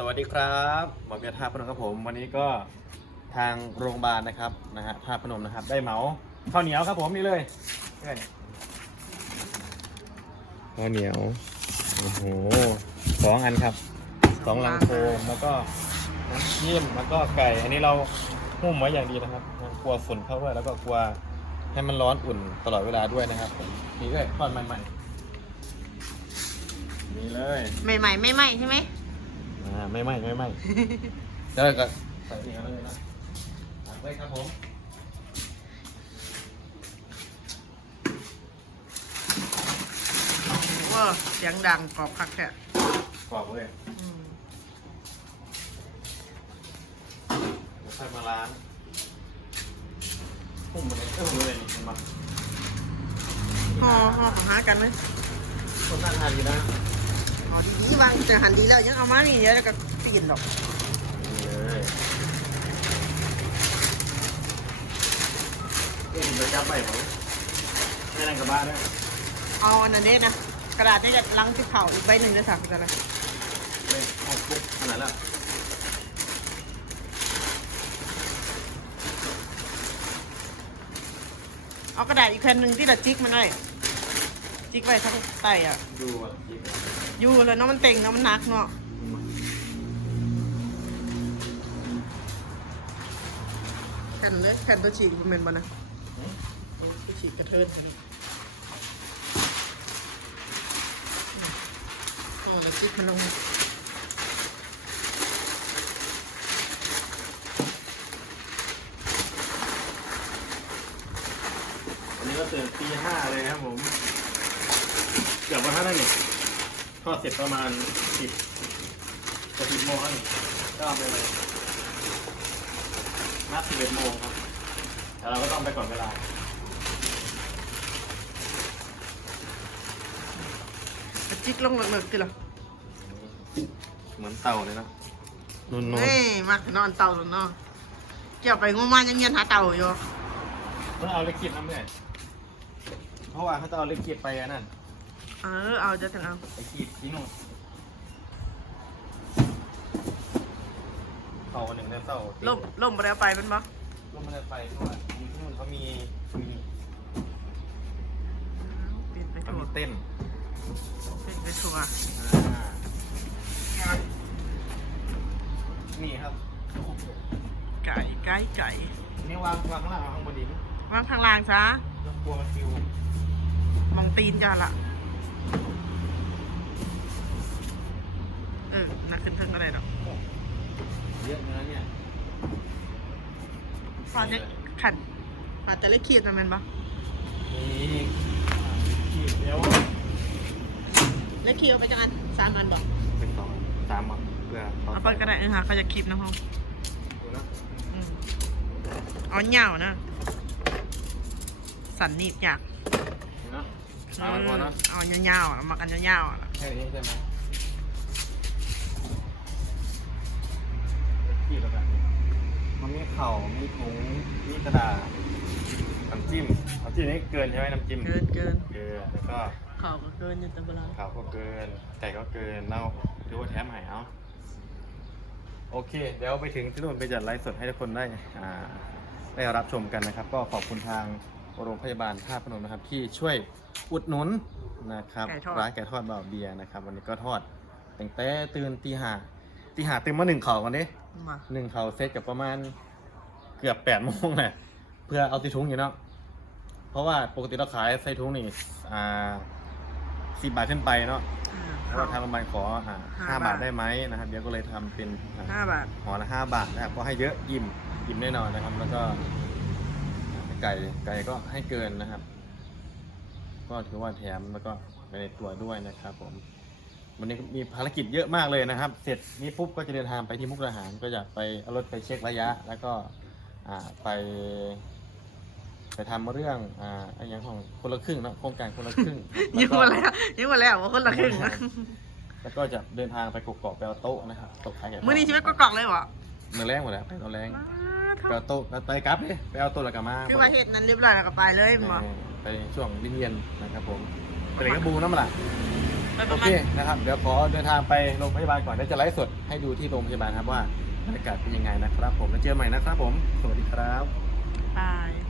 สวัสดีครับหมอเบียร์ท่าพนมครับผม วันนี้ก็ทางโรงพยาบาลนะครับนะฮะท่าพนมนะครับ ได้เหมาข้าวเหนียวครับผมนี่เลยนี่ข้าวเหนียวโอ้โหสองอันครับสองลังโฟมแล้วก็น้ำจิ้มแล้วก็ไก่ อันนี้เราหุ้มไว้อย่างดีนะครับกลัวฝุ่นเข้าด้วยแล้วก็กลัวให้มันร้อนอุ่นตลอดเวลาด้วยนะครับผมนี่เลยทอดใหม่ๆนี่เลยใหม่ๆไม่ไหมใช่ไหม อ่าไม่ไหม่ไม่ไหม่แล้วก็ใส่นี่กันเลยนะตักไว้ครับผมว่าเสียงดังกรอบคักแท้กรอบเลยอืมเดี๋ยวใส่มาล้างพุ่มมาเลยเออมาเลยนี่เห็นปะห่อห่อของหากันไหมคนนั่งทานดีนะห่อ ดีๆวางแต่หันดีแล้วยังเอามานี่เดี๋ยวแล้วก็ปีนดอกนี่เลยเอ๊ะเดี๋ยวจับไปผมไม่นั่งกับบ้านด้วยเอาอันนั้นเด้นะกระดาษนี่จะลังที่เข่าอีกใบหนึ่งจะสั่งกันอะไรเลยเอาปุ๊บขนาดแล้วเอากระดาษอีกแผ่นหนึ่งที่ละจิกมันได้ จิกไว้ทั้งใต้อะ ดูอะจิ๊บอยู่เลยเนาะมันเต็งเนาะมันหนักเนาะแผ่นเลยแผ่นตัวฉีกมันเป็นบ่นะตัวฉีกกระเทินอันนี้อ๋อแล้วจิกมันลงวันนี้ก็ตื่นตีห้าเลยนะครับผม เกือบวันห้าได้หนึ่งทอดเสร็จประมาณสิบจะสิบโมงแล้วนี่ก็เอาไปเลยนัดสิบเอ็ดโมงครับแต่เราก็ต้องไปก่อนเวลาแล้วจิกลงเหลิกๆติเหรอเหมือนเต่าเลยนะนุ่นเฮ้ยมานอนเต่าแล้วเนาะเกี่ยวไปงมมายังเงียนหาเต่าอยู่ๆเมื่อเอาเล็กขีดน้ำเนี่ยเพราะว่าเขาจะเอาเล็กขีดไปอันนั่น เออ เอาจะถึงเอาไปขีดที่นู่นเขาวันหนึ่งเดือนเต่าล่มล่มไปแล้วไปเป็นปะร่มมันจะไปเพราะว่าที่นู่นเขามีมีเปลี่ยนไปเขาทัวมีร์เต้นเปลี่ยนไปทัวร์อ่านี่ครับไก่ไก่ไก่นี่วางวางข้างล่างวางข้างบนดินวางข้างล่างซะกลัวมันฟิว มองตีนจ้าละ เออนักขึ้นเทิงอะไรดอกเยอะเนื้อเนี่ยพอจะขัดอาจจะเล็กขีดมันเป็นปะนี่ขีดเดียวเล็กขีดเอาไปจังอันสามอันบอกเป็นสองสามอะเพื่อเอาไปก็ได้เออฮะเขาจะคลิปนะพ่อดูนะอืมเอาเหย่านะสันนิดอยากดูนะ เอามันพอนะเอาเหย่าๆอะมากันเหย่าๆอะแค่นี้ใช่ไหมขีดแล้วกันมันมีเข่ามีถุงมีกระดาษน้ำจิ้มน้ำจิ้มนี่เกินใช่ไหมน้ำจิ้มเกินเกินเกินแล้วก็ข่าวก็เกินอยู่แต่เวลาข่าวก็เกิน ไก่ก็เกินเน่าหรือว่าแถมใหายเอาโอเค เดี๋ยวไปถึงที่นู่นไปจัดไลฟ์สดให้ทุกคนได้อ่าได้รับชมกันนะครับ ก็ขอบคุณทาง โรงพยาบาลท่าพนมนะครับ ที่ช่วยอุดหนุนนะครับร้านไก่ทอดบ่าวเบียร์นะครับ วันนี้ก็ทอดตั้งแต่ตื่นตีห้าตีห้าตื่นมาหนึ่งเข่ากันดิมาหนึ่งเข่าเซตกับประมาณเกือบแปดโมงแหละเพื่อเอาใส่ถุงอยู่เนาะเพราะว่าปกติเราขายใส่ถุงนี่อ่าสิบบาทขึ้นไปเนาะอ่าแล้วก็ทางโรงพยาบาลขออ่าห้าห้าบาบาท ทได้ไหมนะครับเดี๋ยวก็เลยทำเป็นอ่า ห้าบาท ห่อละห้าบาทนะครับก็ให้เยอะอิ่มอิ่มแน่นอนนะครับ แล้วก็ ไก่ไก่ก็ให้เกินนะครับ ก็ถือว่าแถมแล้วก็ไปในตัวด้วยนะครับ ผม วันนี้มีภารกิจเยอะมากเลยนะครับ เสร็จนี้ปุ๊บก็จะเดินทางไปที่มุกดาหารก็จะไปเอารถไปเช็คระยะ แล้วก็อ่าไปไปทำเรื่องอ่าไอ้อยังของคนละครึ่งเนอะโครงการคนละครึ่งยิ้มก็มาแล้วยิ้มมาแล้วว่าคนละครึ่งนะแล้วก็จะเดินทางไปกกอกไปเอาโต๊ะนะครับโต๊ะขายไก่ทดมื้อนี้ชีวิตก็กล่องเลยวะ มือแรงหมดแล้วไปเอาแรงมาไปเอาโต๊ะแล้วไปกลับเลยไปเอาโต๊ะแล้วกลับมาคือว่าเหตุนั้นเรียบร้อยแล้วก็ไปเลยไปมาไปช่วงเย็นๆนะครับผมไปไหนก็บูน้ำมันละไปปโอระมาเคณนะครับ เดี๋ยวขอเดินทางไปโรงพยาบาลก่อนเดี๋ยวจะไลฟ์สดให้ดูที่โรงพยาบาลครับว่าบรรยากาศเป็นยังไงนะครับ ผมแล้วเจอกันใหม่นะครับผม สวัสดีครับ